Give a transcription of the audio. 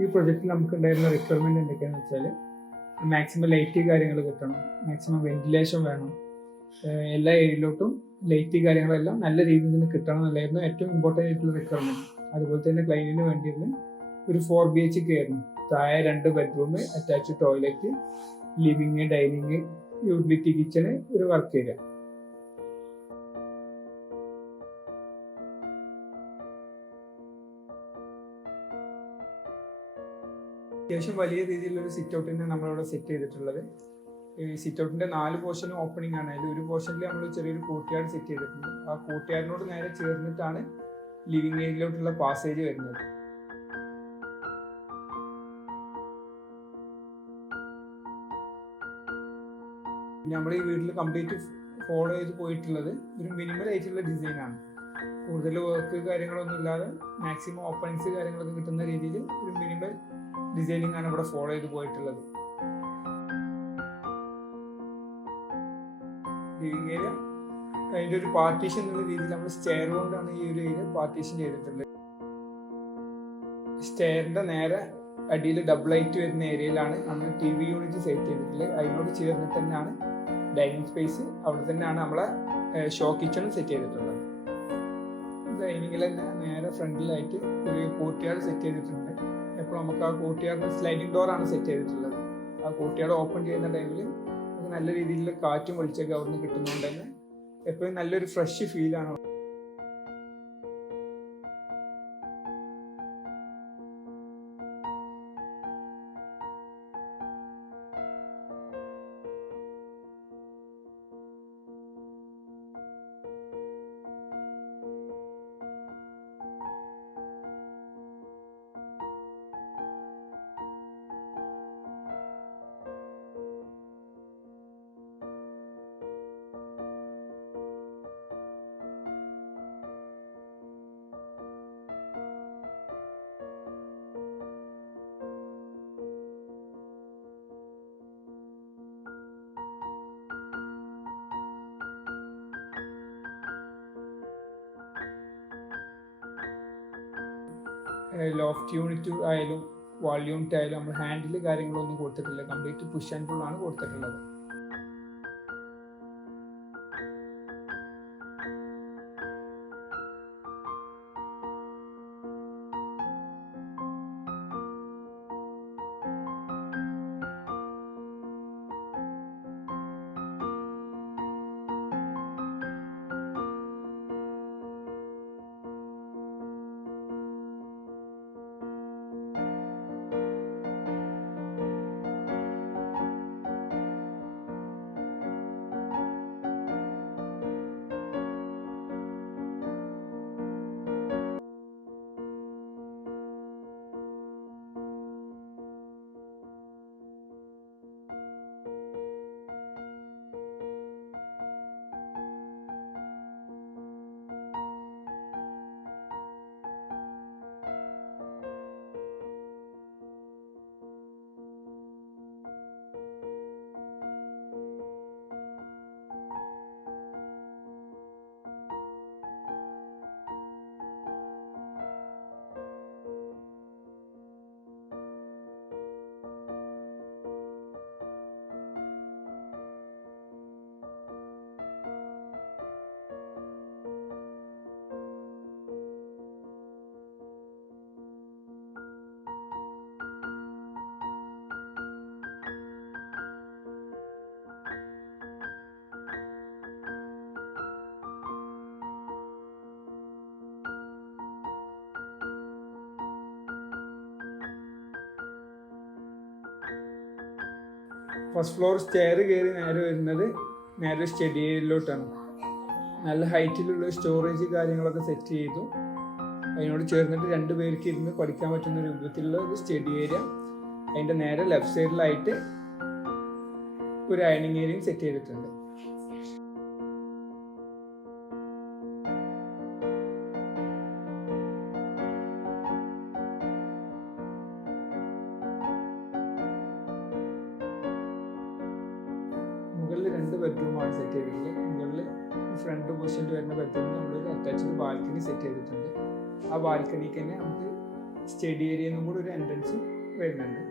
ഈ പ്രൊജക്റ്റിൽ നമുക്ക് ഉണ്ടായിരുന്ന റിക്വയർമെൻറ്റ് എന്തൊക്കെയാണെന്ന് വെച്ചാൽ മാക്സിമം ലൈറ്റ് കാര്യങ്ങൾ കിട്ടണം, മാക്സിമം വെന്റിലേഷൻ വേണം, എല്ലാ ഏരിയയിലോട്ടും ലൈറ്റ് കാര്യങ്ങളെല്ലാം നല്ല രീതിയിൽ നിന്ന് കിട്ടണം എന്നുള്ളതായിരുന്നു ഏറ്റവും ഇമ്പോർട്ടൻ്റ് ആയിട്ടുള്ള റിക്വയർമെൻറ്റ്. അതുപോലെ തന്നെ ക്ലൈൻറ്റിന് വേണ്ടിയിരുന്ന ഒരു 4 BHK ആയിരുന്നു. താഴെ 2 bedroom, attached toilet, living, dining, utility kitchen, ഒരു വർക്ക് ഏരിയ. അത്യാവശ്യം വലിയ രീതിയിലൊരു സിറ്റ് ഔട്ടിനെ നമ്മളിവിടെ സെറ്റ് ചെയ്തിട്ടുള്ളത്. ഈ സിറ്റ് ഔട്ടിൻ്റെ 4 പോർഷനും ഓപ്പണിംഗ് ആണ്. അതിൽ ഒരു പോർഷനിൽ നമ്മൾ ചെറിയൊരു കോർട്ട്യാർഡ് സെറ്റ് ചെയ്തിട്ടുണ്ട്. ആ കോർട്ട്യാർഡിനോട് നേരെ ചേർന്നിട്ടാണ് ലിവിങ് ഏരിയയിലോട്ടുള്ള പാസേജ് വരുന്നത്. നമ്മൾ ഈ വീട്ടിൽ കംപ്ലീറ്റ് ഫോളോ ചെയ്ത് പോയിട്ടുള്ളത് ഒരു മിനിമൽ ആയിട്ടുള്ള ഡിസൈനാണ്. കൂടുതൽ വർക്ക് കാര്യങ്ങളൊന്നും ഇല്ലാതെ മാക്സിമം ഓപ്പണിങ്സ് കാര്യങ്ങളൊക്കെ കിട്ടുന്ന രീതിയിൽ ഒരു മിനിമൽ ഡിസൈനിങ് ആണ് ഇവിടെ ഫോളോ ചെയ്ത് പോയിട്ടുള്ളത്. ലിവിങ് ഏരിയ അതിൻ്റെ ഒരു പാർട്ടീഷൻ എന്നുള്ള രീതിയിൽ നമ്മൾ സ്റ്റെയർ കൊണ്ടാണ് ഈ ഒരു ഏരിയ പാർട്ടീഷൻ ചെയ്തിട്ടുള്ളത്. സ്റ്റെയറിൻ്റെ നേരെ അടിയിൽ ഡബിൾ ലൈറ്റ് വരുന്ന ഏരിയയിലാണ് നമ്മൾ TV യൂണിറ്റ് സെറ്റ് ചെയ്തിട്ടുള്ളത്. അതിനോട് ചേർന്നിട്ട് തന്നെയാണ് ഡൈനിങ് സ്പേസ്, അവിടെ തന്നെയാണ് നമ്മളെ ഷോ കിച്ചണും സെറ്റ് ചെയ്തിട്ടുള്ളത്. ഡൈനിങ്ങിൽ തന്നെ നേരെ ഫ്രണ്ടിലായിട്ട് ഒരു കോർട്ട്യാർഡ് സെറ്റ് ചെയ്തിട്ടുണ്ട്. എപ്പോൾ നമുക്ക് ആ കോർട്ട്യാർഡിന് സ്ലൈഡിംഗ് ഡോറാണ് സെറ്റ് ചെയ്തിട്ടുള്ളത്. ആ കോർട്ട്യാർഡ് ഓപ്പൺ ചെയ്യുന്ന ടൈമിൽ നമുക്ക് നല്ല രീതിയിലുള്ള കാറ്റും വെളിച്ചൊക്കെ അവിടെ നിന്ന് കിട്ടുന്നതുകൊണ്ട് തന്നെ എപ്പോഴും നല്ലൊരു ഫ്രഷ് ഫീലാണ്. ലോഫ്റ്റ് യൂണിറ്റ് ആയാലും വാൾ യൂണിറ്റ് ആയാലും നമ്മൾ ഹാൻഡിൽ കാര്യങ്ങളൊന്നും കൊടുത്തിട്ടില്ല. കംപ്ലീറ്റ് പുഷ് ആൻഡ് പുൾ ആണ് കൊടുത്തിട്ടുള്ളത്. ഫസ്റ്റ് ഫ്ലോർ സ്റ്റെയർ കയറി നേരെ വരുന്നത് നേരെ സ്റ്റഡി ഏരിയയിലോട്ടാണ്. നല്ല ഹൈറ്റിലുള്ള സ്റ്റോറേജ് കാര്യങ്ങളൊക്കെ സെറ്റ് ചെയ്തു. അതിനോട് ചേർന്നിട്ട് 2 പേർക്ക് ഇരുന്ന് പഠിക്കാൻ പറ്റുന്ന രൂപത്തിലുള്ള ഒരു സ്റ്റഡി ഏരിയ. അതിൻ്റെ നേരെ ലെഫ്റ്റ് സൈഡിലായിട്ട് ഒരു അയണിങ് ഏരിയയും സെറ്റ് ചെയ്തിട്ടുണ്ട്. മുകളിൽ 2 ബെഡ്റൂമാണ് സെറ്റ് ചെയ്തിട്ടുള്ളത്. മുകളിൽ ഫ്രണ്ട് പൊസിഷനിൽ വരുന്ന ബെഡ്റൂമിൽ നമ്മളൊരു അറ്റാച്ച്ഡ് ബാൽക്കണി സെറ്റ് ചെയ്തിട്ടുണ്ട്. ആ ബാൽക്കണിക്ക് തന്നെ നമുക്ക് സ്റ്റഡി ഏരിയയിൽ നിന്നും കൂടി ഒരു എൻട്രൻസ് വരുന്നുണ്ട്.